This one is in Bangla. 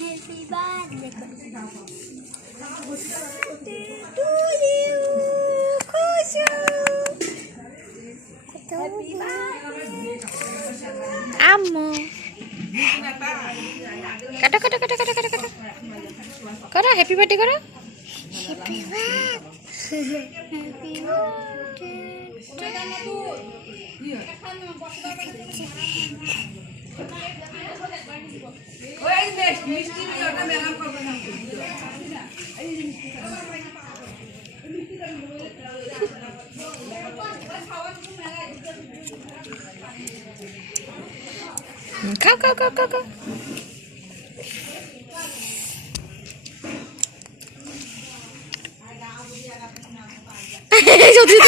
হ্যাপি বার্থডে করো হ্যাপি বার্থডে খাও খাও খাও খাও খাও। সত্যি